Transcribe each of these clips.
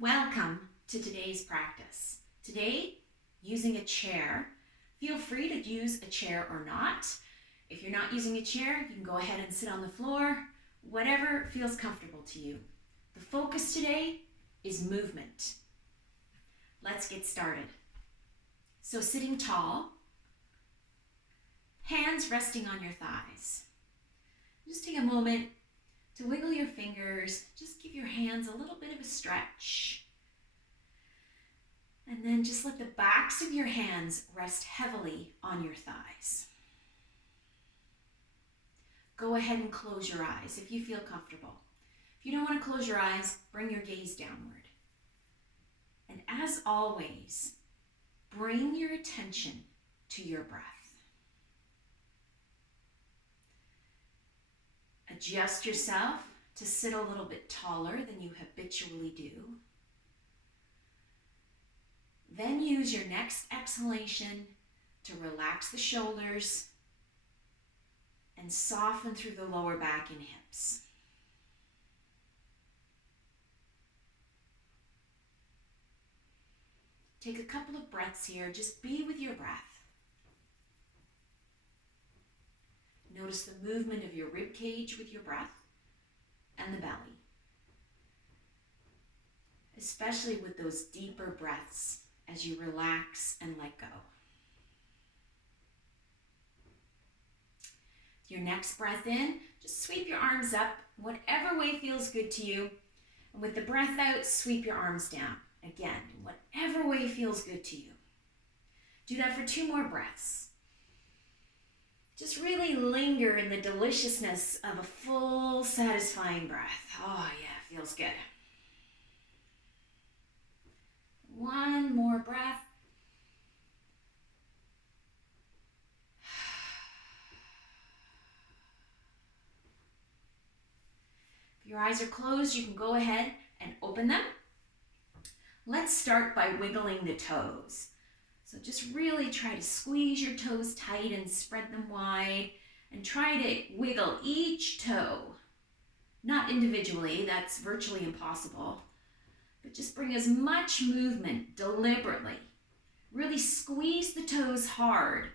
Welcome to today's practice. Today, using a chair. Feel free to use a chair or not. If you're not using a chair, you can go ahead and sit on the floor, whatever feels comfortable to you. The focus today is movement. Let's get started. So sitting tall, hands resting on your thighs. Just take a moment to wiggle your fingers, just give your hands a little bit of a stretch. And then just let the backs of your hands rest heavily on your thighs. Go ahead and close your eyes if you feel comfortable. If you don't want to close your eyes, bring your gaze downward. And as always, bring your attention to your breath. Adjust yourself to sit a little bit taller than you habitually do. Then use your next exhalation to relax the shoulders and soften through the lower back and hips. Take a couple of breaths here. Just be with your breath. Notice the movement of your rib cage with your breath and the belly. Especially with those deeper breaths as you relax and let go. Your next breath in, just sweep your arms up, whatever way feels good to you. And with the breath out, sweep your arms down. Again, whatever way feels good to you. Do that for 2 more breaths. Just really linger in the deliciousness of a full, satisfying breath. Oh yeah, feels good. 1 more breath. If your eyes are closed, you can go ahead and open them. Let's start by wiggling the toes. So just really try to squeeze your toes tight and spread them wide and try to wiggle each toe. Not individually, that's virtually impossible, but just bring as much movement deliberately. Really squeeze the toes hard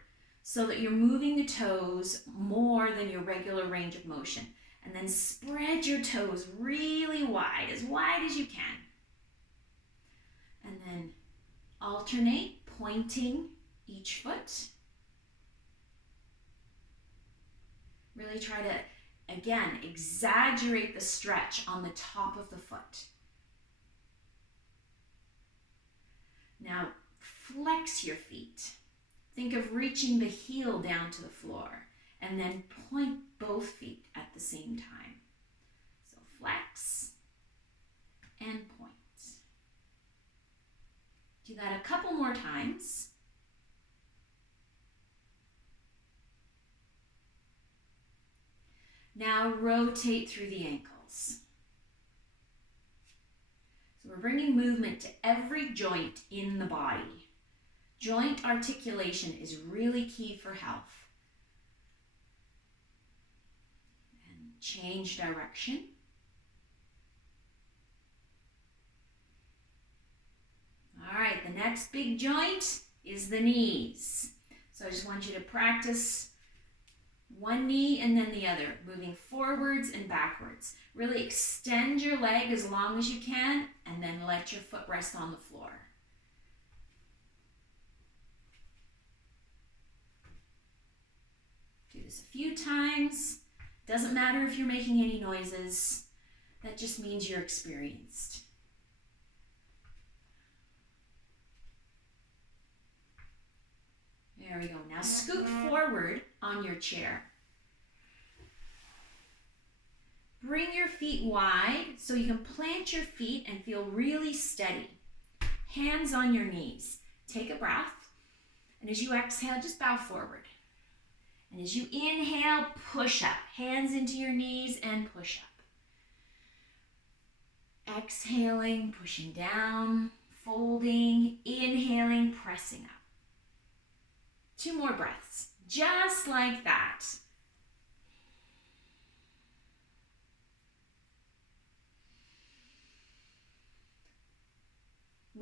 so that you're moving the toes more than your regular range of motion. And then spread your toes really wide as you can. And then alternate pointing each foot. Really try to, again, exaggerate the stretch on the top of the foot. Now, flex your feet. Think of reaching the heel down to the floor and then point both feet at the same time. So flex and point. Do that a couple more times. Now rotate through the ankles. So we're bringing movement to every joint in the body. Joint articulation is really key for health. And change direction. All right, the next big joint is the knees. So I just want you to practice one knee and then the other, moving forwards and backwards. Really extend your leg as long as you can and then let your foot rest on the floor. Do this a few times. Doesn't matter if you're making any noises. That just means you're experienced. There we go. Now scoot forward on your chair. Bring your feet wide so you can plant your feet and feel really steady. Hands on your knees. Take a breath. And as you exhale, just bow forward. And as you inhale, push up. Hands into your knees and push up. Exhaling, pushing down, folding, inhaling, pressing up. 2 more breaths, just like that.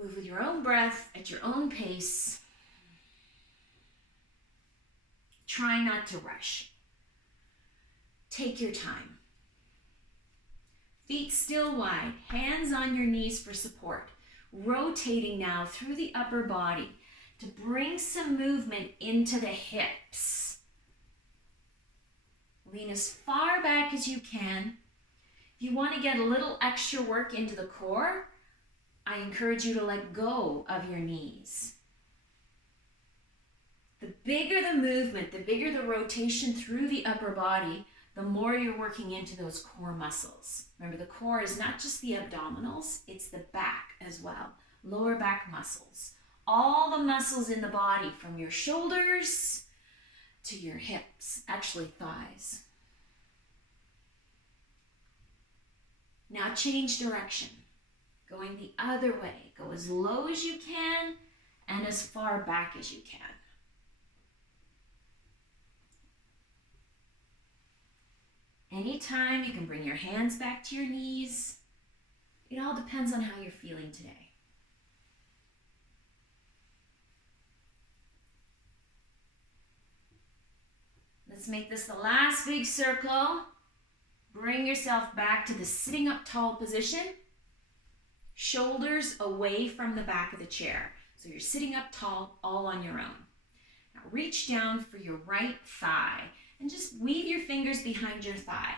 Move with your own breath at your own pace. Try not to rush. Take your time. Feet still wide, hands on your knees for support. Rotating now through the upper body to bring some movement into the hips. Lean as far back as you can. If you want to get a little extra work into the core, I encourage you to let go of your knees. The bigger the movement, the bigger the rotation through the upper body, the more you're working into those core muscles. Remember, the core is not just the abdominals, it's the back as well. Lower back muscles. All the muscles in the body from your shoulders to your hips, actually thighs. Now change direction. Going the other way. Go as low as you can and as far back as you can. Anytime you can bring your hands back to your knees. It all depends on how you're feeling today. Let's make this the last big circle. Bring yourself back to the sitting up tall position. Shoulders away from the back of the chair. So you're sitting up tall, all on your own. Now reach down for your right thigh and just weave your fingers behind your thigh.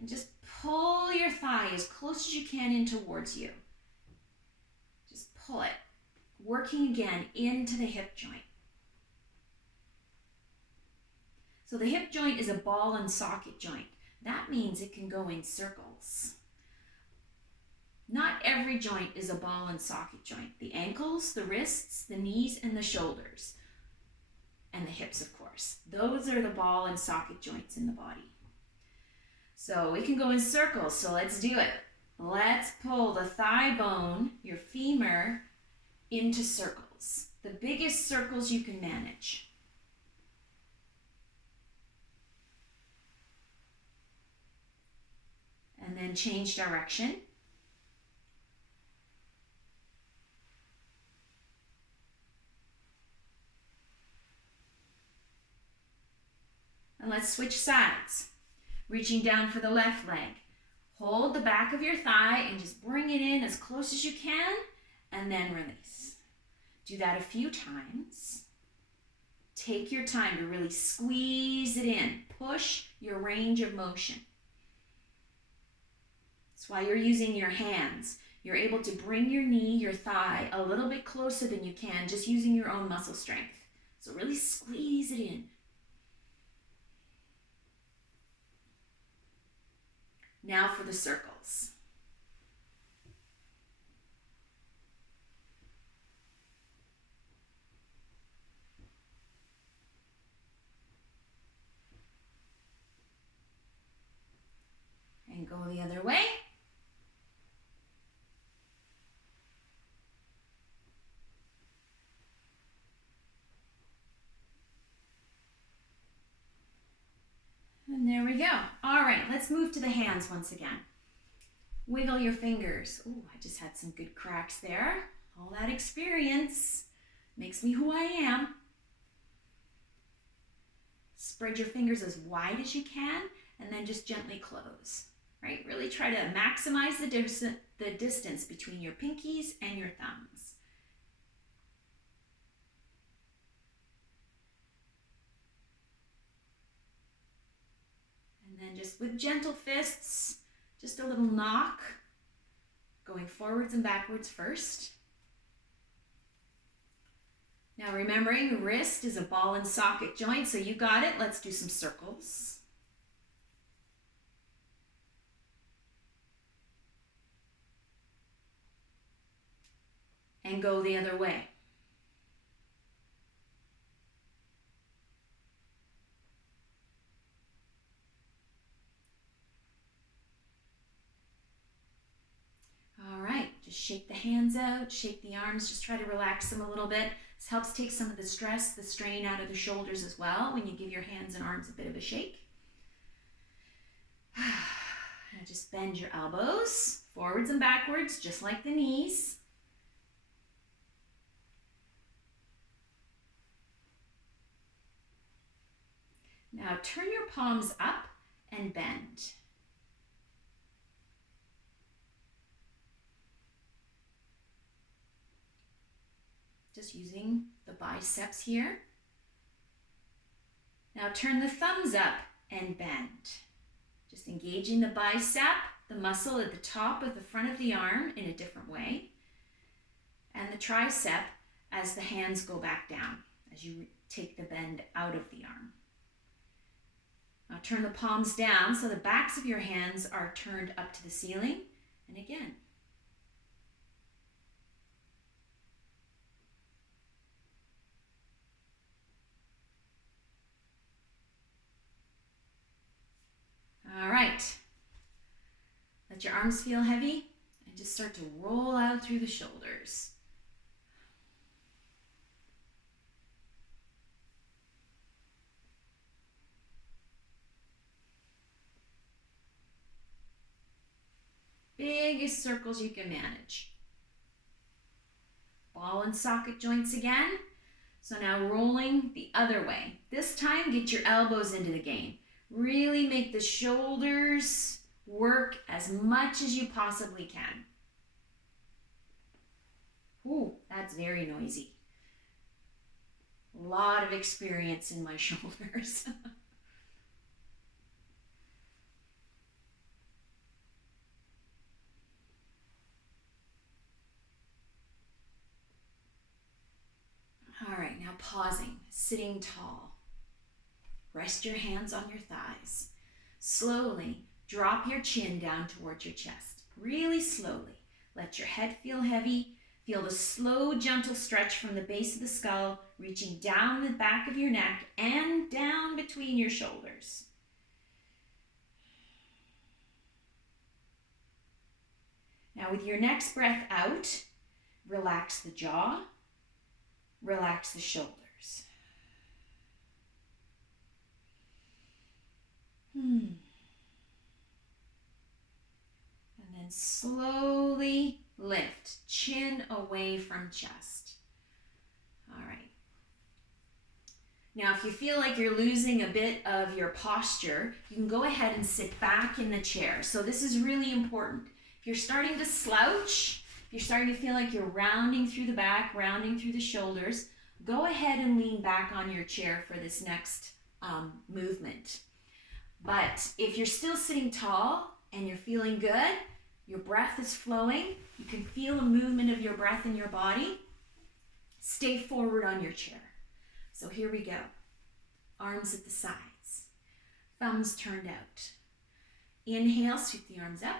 And just pull your thigh as close as you can in towards you. Just pull it. Working again into the hip joint. So the hip joint is a ball and socket joint. That means it can go in circles. Not every joint is a ball and socket joint. The ankles, the wrists, the knees, and the shoulders. And the hips, of course. Those are the ball and socket joints in the body. So we can go in circles, so let's do it. Let's pull the thigh bone, your femur, into circles. The biggest circles you can manage. And then change direction. And let's switch sides. Reaching down for the left leg. Hold the back of your thigh and just bring it in as close as you can and then release. Do that a few times. Take your time to really squeeze it in. Push your range of motion. That's why you're using your hands. You're able to bring your knee, your thigh, a little bit closer than you can just using your own muscle strength. So really squeeze it in. Now for the circles. And go the other way. And there we go. All right, let's move to the hands once again. Wiggle your fingers. Oh, I just had some good cracks there. All that experience makes me who I am. Spread your fingers as wide as you can and then just gently close. Right? Really try to maximize the distance between your pinkies and your thumbs. And then just with gentle fists, just a little knock, going forwards and backwards first. Now remembering, wrist is a ball and socket joint, so you got it. Let's do some circles. And go the other way. All right, just shake the hands out, shake the arms, just try to relax them a little bit. This helps take some of the stress, the strain out of the shoulders as well when you give your hands and arms a bit of a shake. And just bend your elbows forwards and backwards, just like the knees. Now turn your palms up and bend. Just using the biceps here. Now turn the thumbs up and bend. Just engaging the bicep, the muscle at the top of the front of the arm in a different way, and the tricep as the hands go back down, as you take the bend out of the arm. Now turn the palms down so the backs of your hands are turned up to the ceiling, and again. All right. Let your arms feel heavy and just start to roll out through the shoulders. Biggest circles you can manage. Ball and socket joints again. So now rolling the other way. This time, get your elbows into the game. Really make the shoulders work as much as you possibly can. Ooh, that's very noisy. A lot of experience in my shoulders. All right, now pausing, sitting tall. Rest your hands on your thighs. Slowly drop your chin down towards your chest. Really slowly. Let your head feel heavy. Feel the slow, gentle stretch from the base of the skull, reaching down the back of your neck and down between your shoulders. Now with your next breath out, relax the jaw, relax the shoulders. And then slowly lift, chin away from chest. All right. Now, if you feel like you're losing a bit of your posture, you can go ahead and sit back in the chair. So this is really important. If you're starting to slouch, if you're starting to feel like you're rounding through the back, rounding through the shoulders, go ahead and lean back on your chair for this next movement. But if you're still sitting tall and you're feeling good, your breath is flowing, you can feel a movement of your breath in your body, stay forward on your chair. So here we go. Arms at the sides, thumbs turned out. Inhale, sweep the arms up.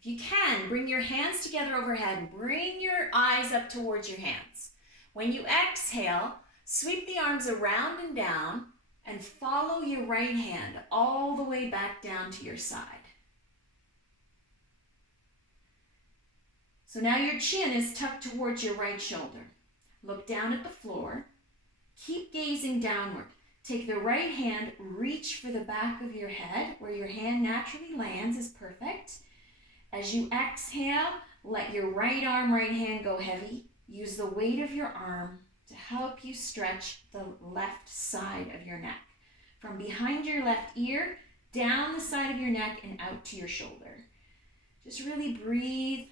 If you can, bring your hands together overhead and bring your eyes up towards your hands. When you exhale, sweep the arms around and down and follow your right hand all the way back down to your side. So now your chin is tucked towards your right shoulder. Look down at the floor. Keep gazing downward. Take the right hand, reach for the back of your head. Where your hand naturally lands is perfect. As you exhale, let your right arm, right hand go heavy. Use the weight of your arm to help you stretch the left side of your neck. From behind your left ear, down the side of your neck and out to your shoulder. Just really breathe.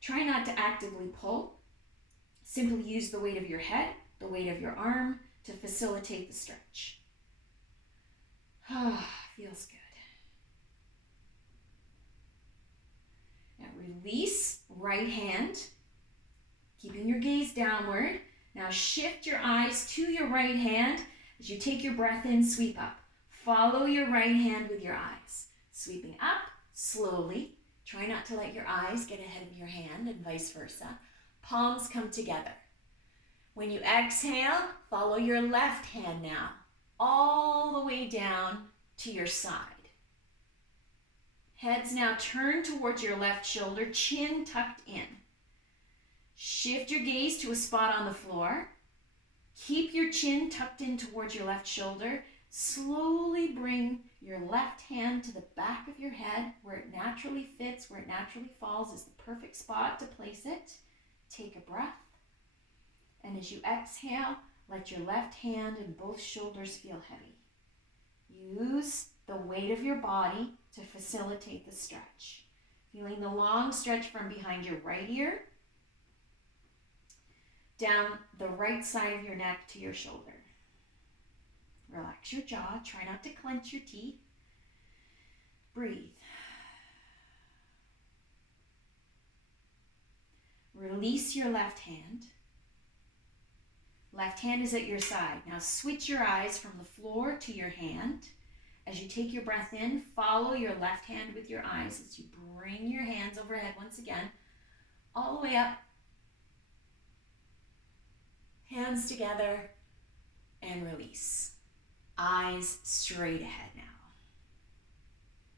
Try not to actively pull. Simply use the weight of your head, the weight of your arm to facilitate the stretch. Feels good. Now release right hand, keeping your gaze downward. Now shift your eyes to your right hand. As you take your breath in, sweep up. Follow your right hand with your eyes. Sweeping up slowly. Try not to let your eyes get ahead of your hand and vice versa. Palms come together. When you exhale, follow your left hand now, all the way down to your side. Head's now turned towards your left shoulder, chin tucked in. Shift your gaze to a spot on the floor. Keep your chin tucked in towards your left shoulder. Slowly bring your left hand to the back of your head where it naturally fits, where it naturally falls is the perfect spot to place it. Take a breath. And as you exhale, let your left hand and both shoulders feel heavy. Use the weight of your body to facilitate the stretch. Feeling the long stretch from behind your right ear, down the right side of your neck to your shoulder. Relax your jaw. Try not to clench your teeth. Breathe. Release your left hand. Left hand is at your side. Now switch your eyes from the floor to your hand. As you take your breath in, follow your left hand with your eyes as you bring your hands overhead once again, all the way up. Hands together and release. Eyes straight ahead now.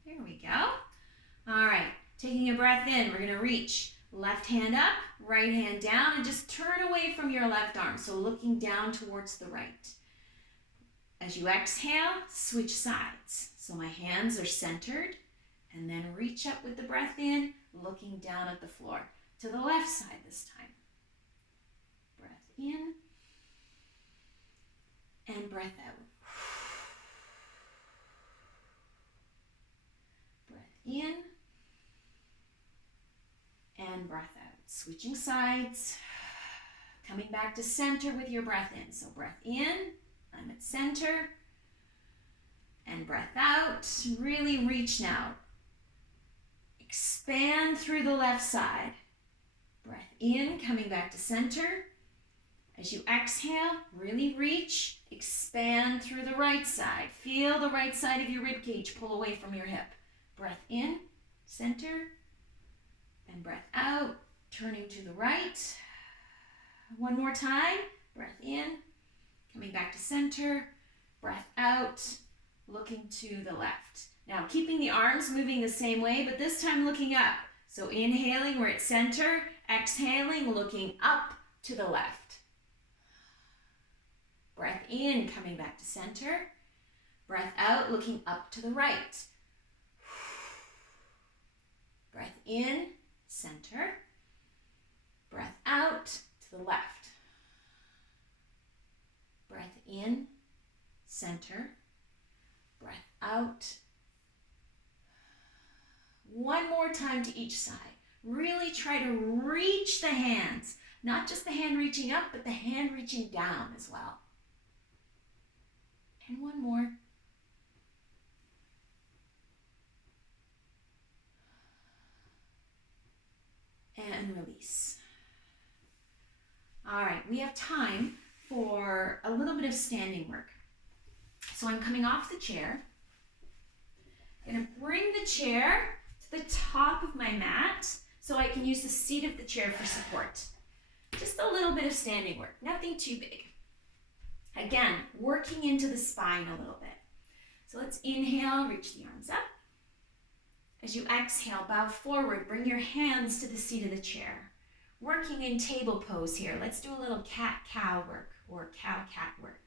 There we go. All right, taking a breath in, we're gonna reach left hand up, right hand down, and just turn away from your left arm, so looking down towards the right. As you exhale, switch sides. So my hands are centered, and then reach up with the breath in, looking down at the floor. To the left side this time. Breath in, and breath out. Breath in, and breath out. Switching sides, coming back to center with your breath in. So breath in, I'm at center, and breath out. Really reach now. Expand through the left side. Breath in, coming back to center. As you exhale, really reach, expand through the right side. Feel the right side of your rib cage pull away from your hip. Breath in, center, and breath out, turning to the right. One more time. Breath in, coming back to center. Breath out, looking to the left. Now, keeping the arms moving the same way, but this time looking up. So inhaling, we're at center. Exhaling, looking up to the left. Breath in, coming back to center. Breath out, looking up to the right. Breath in, center. Breath out to the left. Breath in, center. Breath out. One more time to each side. Really try to reach the hands. Not just the hand reaching up, but the hand reaching down as well. And one more. And release. All right, we have time for a little bit of standing work. So I'm coming off the chair. I'm going to bring the chair to the top of my mat so I can use the seat of the chair for support. Just a little bit of standing work, nothing too big. Again, working into the spine a little bit. So let's inhale, reach the arms up. As you exhale, bow forward, bring your hands to the seat of the chair. Working in table pose here. Let's do a little cat-cow work or cow-cat work.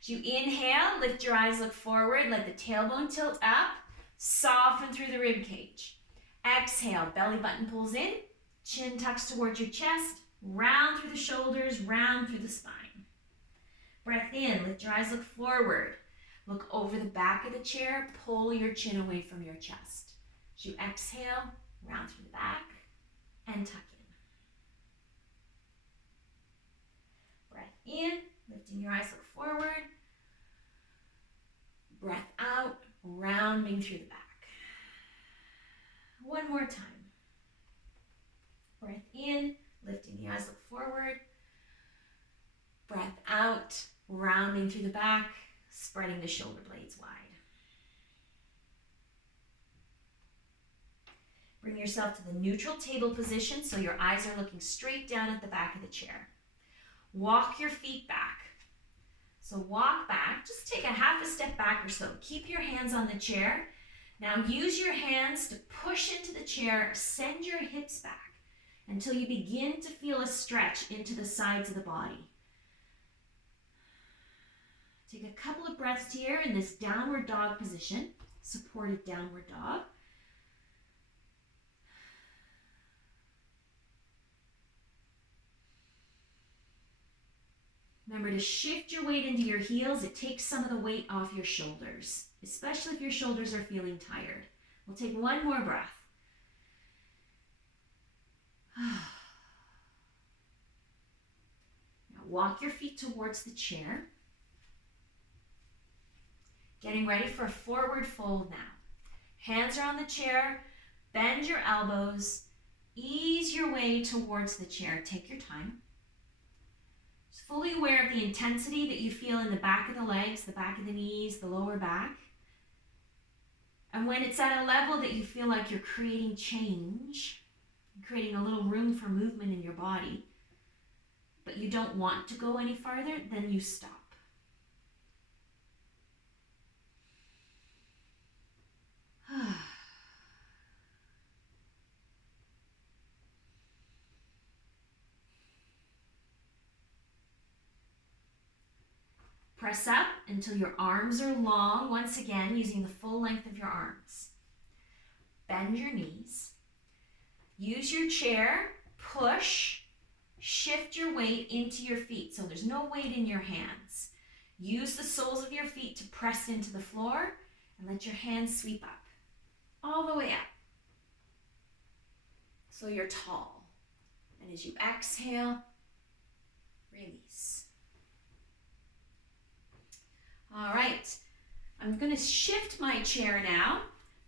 As you inhale, lift your eyes, look forward, let the tailbone tilt up, soften through the rib cage. Exhale, belly button pulls in, chin tucks towards your chest, round through the shoulders, round through the spine. Breath in, lift your eyes, look forward. Look over the back of the chair, pull your chin away from your chest. As you exhale, round through the back and tuck in. Breath in, lifting your eyes, look forward. Breath out, rounding through the back. One more time. Breath in, lifting the eyes, look forward. Breath out, rounding through the back, spreading the shoulder blades wide. Bring yourself to the neutral table position so your eyes are looking straight down at the back of the chair. Walk your feet back. So walk back, just take a half a step back or so. Keep your hands on the chair. Now use your hands to push into the chair, send your hips back until you begin to feel a stretch into the sides of the body. Take a couple of breaths here in this downward dog position, supported downward dog. Remember to shift your weight into your heels. It takes some of the weight off your shoulders, especially if your shoulders are feeling tired. We'll take one more breath. Now walk your feet towards the chair. Getting ready for a forward fold now. Hands are on the chair. Bend your elbows. Ease your way towards the chair. Take your time. Just fully aware of the intensity that you feel in the back of the legs, the back of the knees, the lower back. And when it's at a level that you feel like you're creating change, creating a little room for movement in your body, but you don't want to go any farther, then you stop. Press up until your arms are long, once again using the full length of your arms. Bend your knees. Use your chair, push, shift your weight into your feet so there's no weight in your hands. Use the soles of your feet to press into the floor and let your hands sweep up, all the way up. So you're tall. And as you exhale, release. All right, I'm going to shift my chair now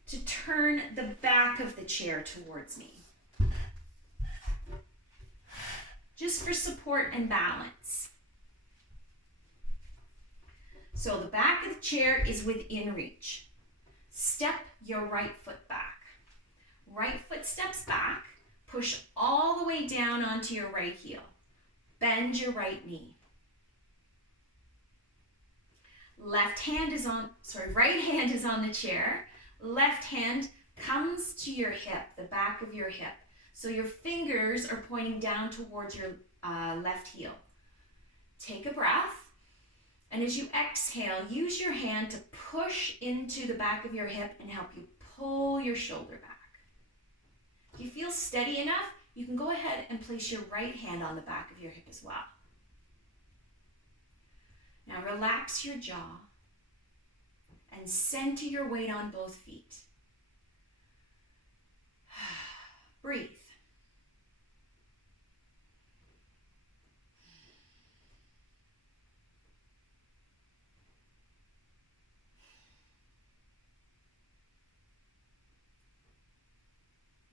to turn the back of the chair towards me, just for support and balance. So the back of the chair is within reach. Step your right foot back. Right foot steps back, push all the way down onto your right heel. Bend your right knee. Right hand is on the chair. Left hand comes to your hip, the back of your hip. So your fingers are pointing down towards your left heel. Take a breath. And as you exhale, use your hand to push into the back of your hip and help you pull your shoulder back. If you feel steady enough, you can go ahead and place your right hand on the back of your hip as well. Now relax your jaw and center your weight on both feet. Breathe.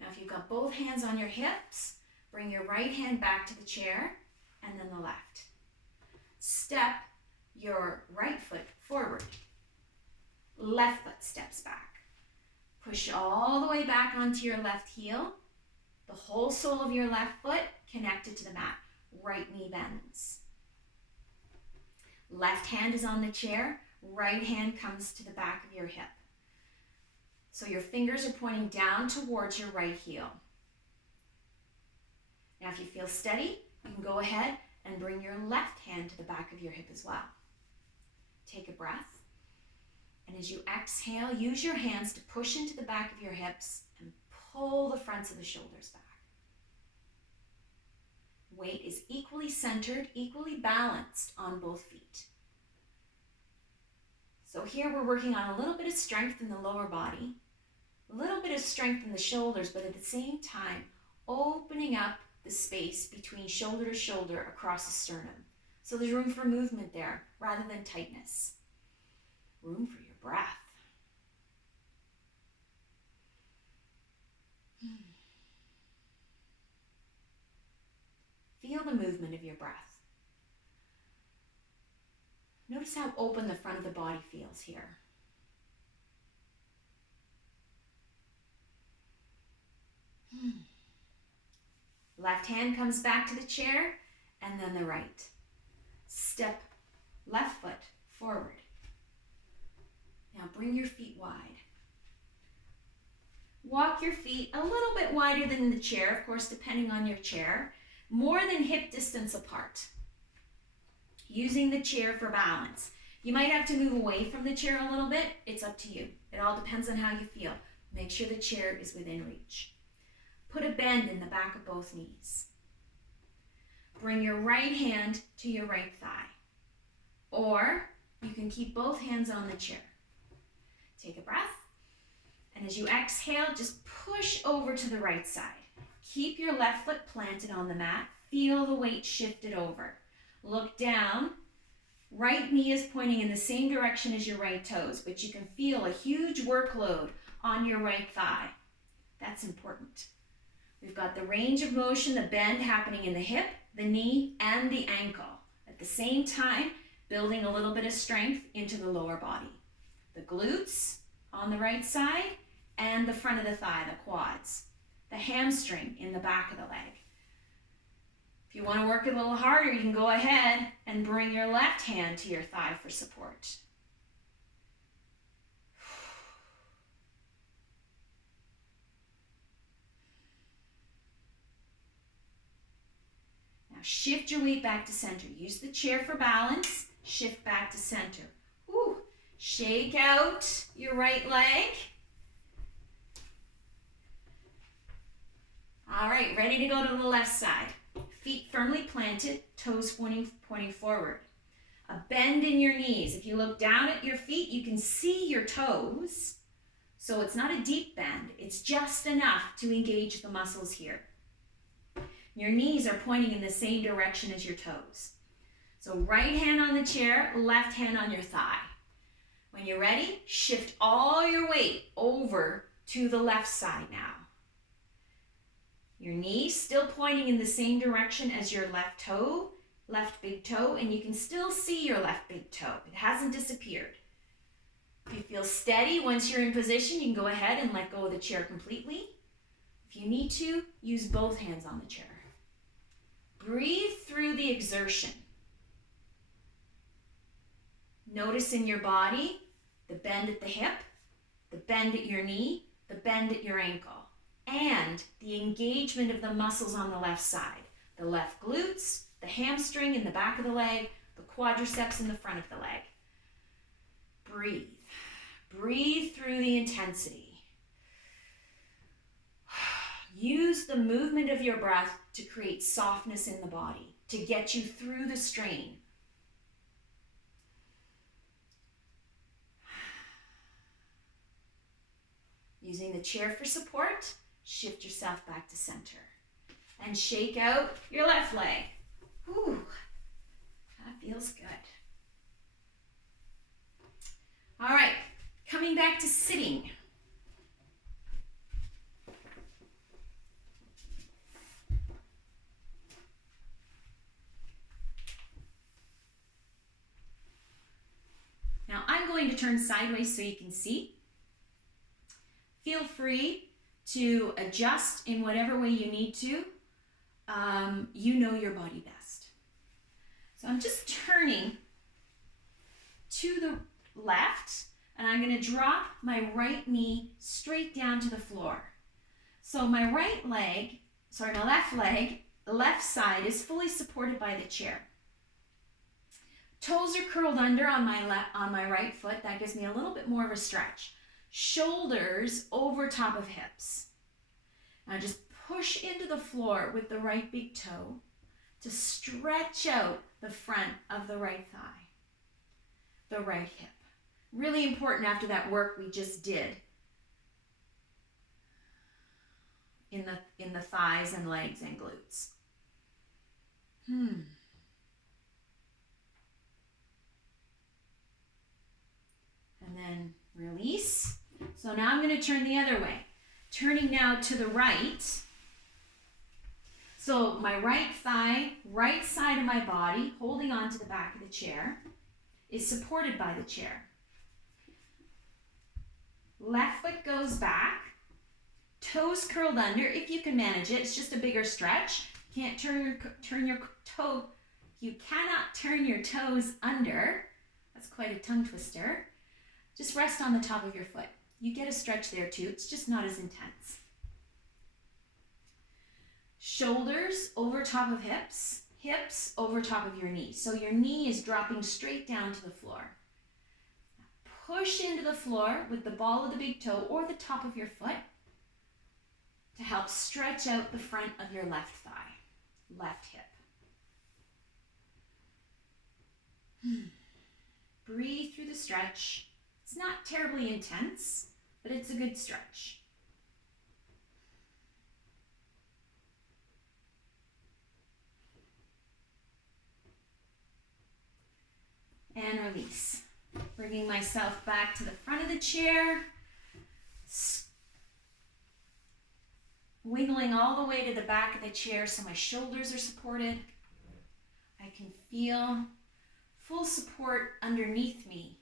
Now if you've got both hands on your hips, bring your right hand back to the chair and then the left. Step your right foot forward. Left foot steps back. Push all the way back onto your left heel. The whole sole of your left foot connected to the mat. Right knee bends. Left hand is on the chair. Right hand comes to the back of your hip. So your fingers are pointing down towards your right heel. Now if you feel steady, you can go ahead and bring your left hand to the back of your hip as well. Take a breath. And as you exhale, use your hands to push into the back of your hips and pull the fronts of the shoulders back. Weight is equally centered, equally balanced on both feet. So here we're working on a little bit of strength in the lower body, a little bit of strength in the shoulders, but at the same time, opening up the space between shoulder to shoulder across the sternum. So there's room for movement there rather than tightness. Room for your breath. Feel the movement of your breath. Notice how open the front of the body feels here. Left hand comes back to the chair and then the right. Step left foot forward. Now bring your feet wide. Walk your feet a little bit wider than the chair, of course, depending on your chair, more than hip distance apart. Using the chair for balance. You might have to move away from the chair a little bit. It's up to you. It all depends on how you feel. Make sure the chair is within reach. Put a bend in the back of both knees. Bring your right hand to your right thigh. or you can keep both hands on the chair. Take a breath, and as you exhale, just push over to the right side. Keep your left foot planted on the mat. Feel the weight shifted over. Look down. Right knee is pointing in the same direction as your right toes, but you can feel a huge workload on your right thigh. That's important. We've got the range of motion, the bend happening in the hip, the knee, and the ankle. At the same time, building a little bit of strength into the lower body. The glutes on the right side and the front of the thigh, the quads. The hamstring in the back of the leg. If you want to work a little harder, you can go ahead and bring your left hand to your thigh for support. Now shift your weight back to center. Use the chair for balance. Shift back to center. Woo. Shake out your right leg. All right, ready to go to the left side. Feet firmly planted, toes pointing forward. A bend in your knees. If you look down at your feet, you can see your toes. So it's not a deep bend. It's just enough to engage the muscles here. Your knees are pointing in the same direction as your toes. So right hand on the chair, left hand on your thigh. When you're ready, shift all your weight over to the left side now. Your knee still pointing in the same direction as your left toe, left big toe, and you can still see your left big toe. It hasn't disappeared. If you feel steady once you're in position, you can go ahead and let go of the chair completely. If you need to, use both hands on the chair. Breathe through the exertion. Notice in your body the bend at the hip, the bend at your knee, the bend at your ankle, and the engagement of the muscles on the left side. The left glutes, the hamstring in the back of the leg, the quadriceps in the front of the leg. Breathe. Breathe through the intensity. Use the movement of your breath to create softness in the body, to get you through the strain. Using the chair for support, shift yourself back to center. And shake out your left leg. Whew, that feels good. All right, coming back to sitting. Now I'm going to turn sideways so you can see. Feel free to adjust in whatever way you need to. You know your body best. So I'm just turning to the left, and I'm going to drop my right knee straight down to the floor. So my left leg, the left side is fully supported by the chair. Toes are curled under on my right foot. That gives me a little bit more of a stretch. Shoulders over top of hips. Now just push into the floor with the right big toe to stretch out the front of the right thigh, the right hip. Really important after that work we just did in the thighs and legs and glutes. And then release. So now I'm going to turn the other way. Turning now to the right. So my right thigh, right side of my body, holding on to the back of the chair, is supported by the chair. Left foot goes back, toes curled under, if you can manage it. It's just a bigger stretch. You cannot turn your toes under. That's quite a tongue twister. Just rest on the top of your foot. You get a stretch there too. It's just not as intense. Shoulders over top of hips, hips over top of your knees. So your knee is dropping straight down to the floor. Push into the floor with the ball of the big toe or the top of your foot to help stretch out the front of your left thigh, left hip. Breathe through the stretch. It's not terribly intense, but it's a good stretch. And release. Bringing myself back to the front of the chair. Wiggling all the way to the back of the chair so my shoulders are supported. I can feel full support underneath me,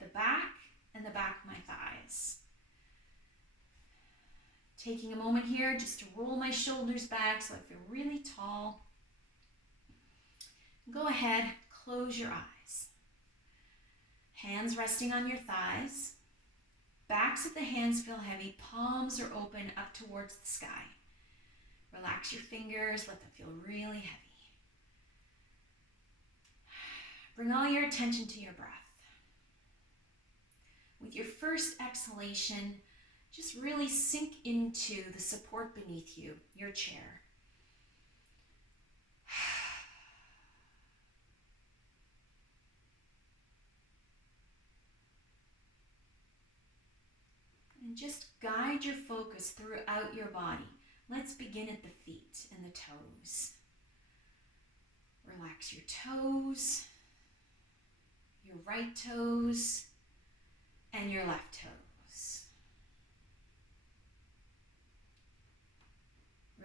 the back and the back of my thighs. Taking a moment here just to roll my shoulders back so I feel really tall. Go ahead, close your eyes. Hands resting on your thighs. Backs of the hands feel heavy, palms are open up towards the sky. Relax your fingers, let them feel really heavy. Bring all your attention to your breath. With your first exhalation, just really sink into the support beneath you, your chair. And just guide your focus throughout your body. Let's begin at the feet and the toes. Relax your toes, your right toes, and your left toes.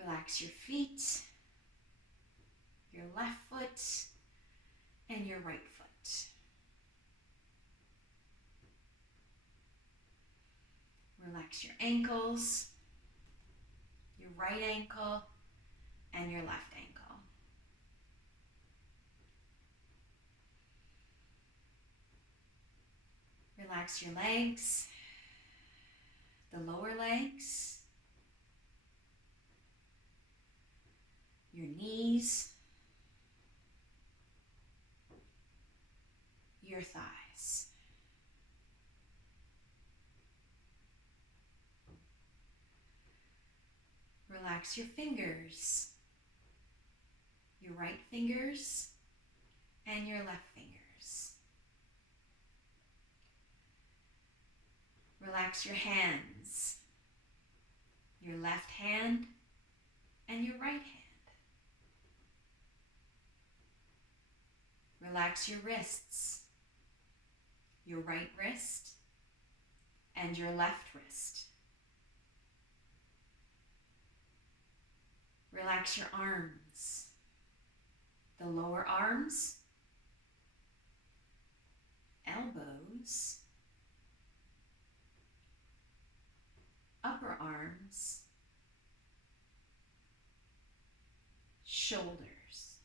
Relax your feet, your left foot, and your right foot. Relax your ankles, your right ankle, and your left ankle. Relax your legs, the lower legs, your knees, your thighs. Relax your fingers, your right fingers and your left fingers. Relax your hands, your left hand and your right hand. Relax your wrists, your right wrist and your left wrist. Relax your arms, the lower arms, elbows, upper arms, shoulders.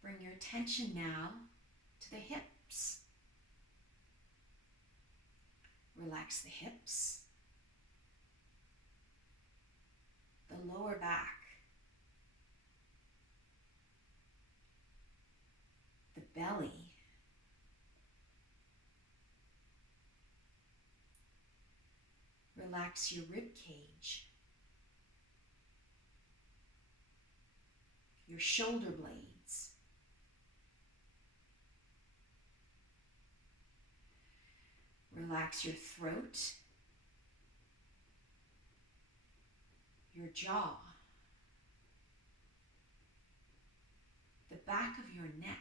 Bring your attention now to the hips. Relax the hips, the lower back, the belly, relax your rib cage, your shoulder blades, relax your throat, your jaw, the back of your neck,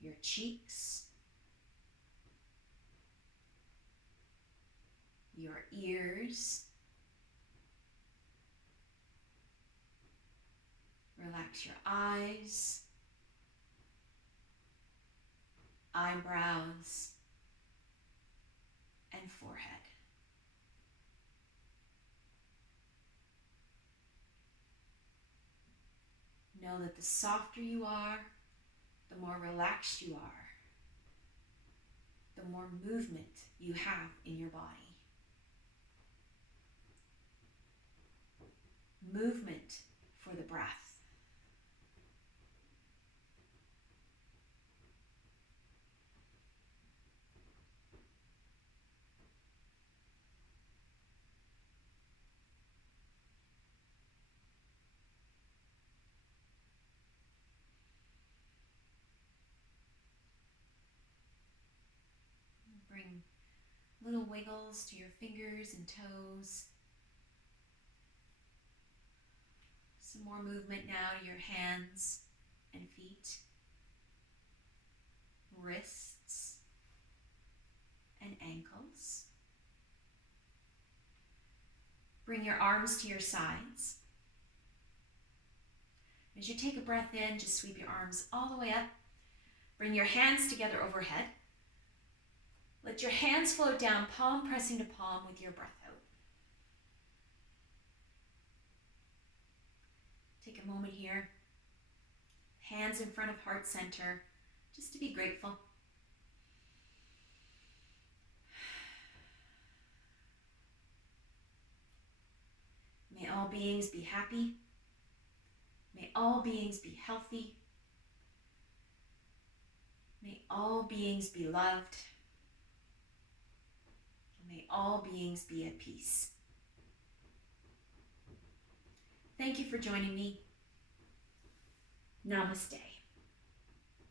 your cheeks, your ears. Relax your eyes, eyebrows, and forehead. Know that the softer you are, the more relaxed you are, the more movement you have in your body. Movement for the breath. Little wiggles to your fingers and toes. Some more movement now to your hands and feet, wrists and ankles. Bring your arms to your sides. As you take a breath in, just sweep your arms all the way up. Bring your hands together overhead. Let your hands float down, palm pressing to palm with your breath out. Take a moment here, hands in front of heart center, just to be grateful. May all beings be happy. May all beings be healthy. May all beings be loved. May all beings be at peace. Thank you for joining me. Namaste.